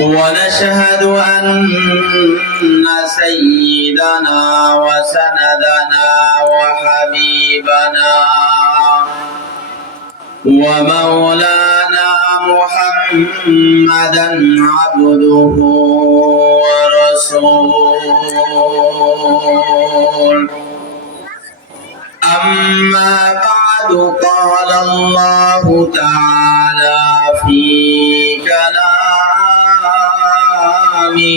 ونشهد أن سيدنا وسندنا وحبيبنا ومولانا محمدا عبده ورسوله أما بعد قال الله تعالى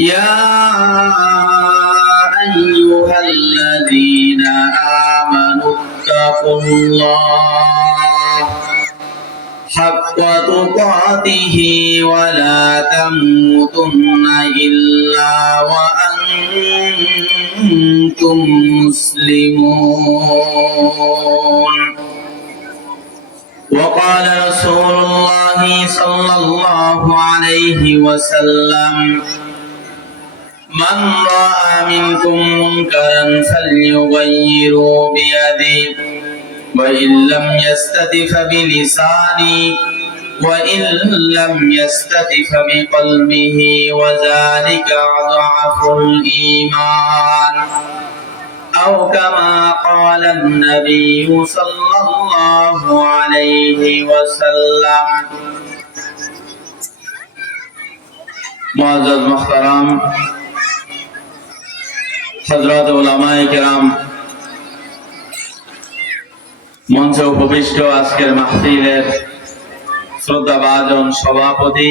يا أيها الذين آمنوا اتقوا الله حق تقاته ولا تموتن إلا وأنتم مسلمون. وقال رسول الله صلى الله عليه وسلم من رأى منكم منكرا فليغيروا بيده. وإن لم يستطع بلسانه وإن لم يستطع بقلبه وذلك أضعف الإيمان. أو كما قال النبي صلى الله عليه وسلم. معزز محترم হজরত ওলামায়ে কেরাম মঞ্চে উপবিষ্ট আজকের মাহফিলের শ্রদ্ধাভাজন সভাপতি।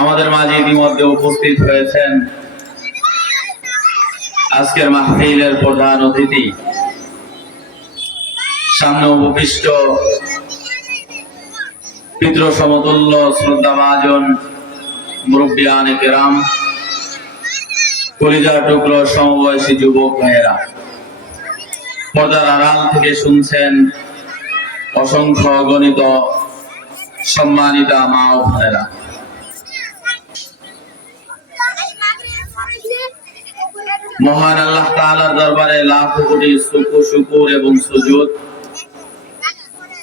আমাদের মাঝে ইতিমধ্যে উপস্থিত হয়েছেন আজকের মাহফিলের প্রধান অতিথি। সামনে উপবিষ্ট পিতৃ সমতুল্য শ্রদ্ধাভাজন মুরব্বিয়ান কেরাম। কলিজার টুকরো সমবয়সী যুবক ভাইয়েরা পর্দার আড়াল থেকে শুনছেন অসংখ্য গণিত সম্মানিতা মা ও ভাইয়েরা মহান আল্লাহ তাআলার দরবারে লাখ কোটি শুকর, শুকুর এবং সুজুদ।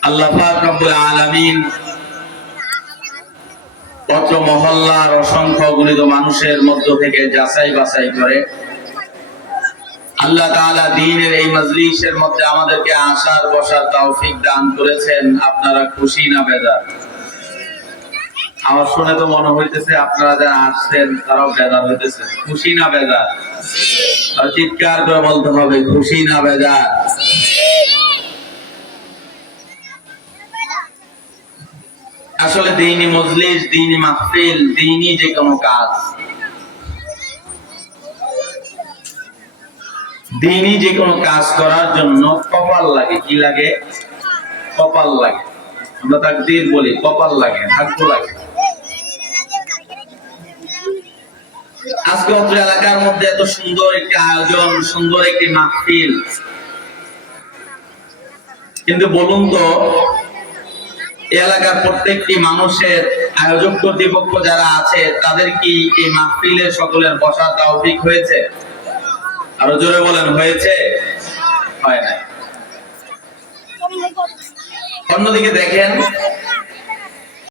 আল্লাহ পাক রব্বুল আলামিন পত্র মহল্লার অসংখ্য গণিত মানুষের মধ্য থেকে যাচাই বাছাই করে আল্লাহ তাআলা দ্বীনের এই মজলিসের মধ্যে আমাদেরকে আসার বসার তৌফিক দান করেছেন। আপনারা খুশি না বেজার? আমার শুনে তো মনে হইতেছে আপনারা যারা আসছেন তারাও বেজার হইতেছে। খুশি না বেজার? চিৎকার করে বলতে হবে খুশি না বেজার? আসলে দিনী মজলিস দিনী মাহফিল দিনী যে কোনো কাজ। দিনই যে কোনো কাজ করার জন্য কপাল লাগে। কি লাগে? কপাল লাগে। আমরা তাকদীর বলি, কপাল লাগে, ভাগ্য লাগে। আজকে অত্র এলাকার মধ্যে এত সুন্দর একটি আয়োজন, সুন্দর একটি মাহফিল। কিন্তু বলুন তো এলাকার প্রত্যেকটি মানুষের আয়োজক কর্তৃপক্ষ যারা আছে, তাদের কি এই মাহফিলে সকলের বসা তৌফিক হয়েছে? আরও জোরে বলেন, হয়েছে? হয় না অন্যদিকে দেখেন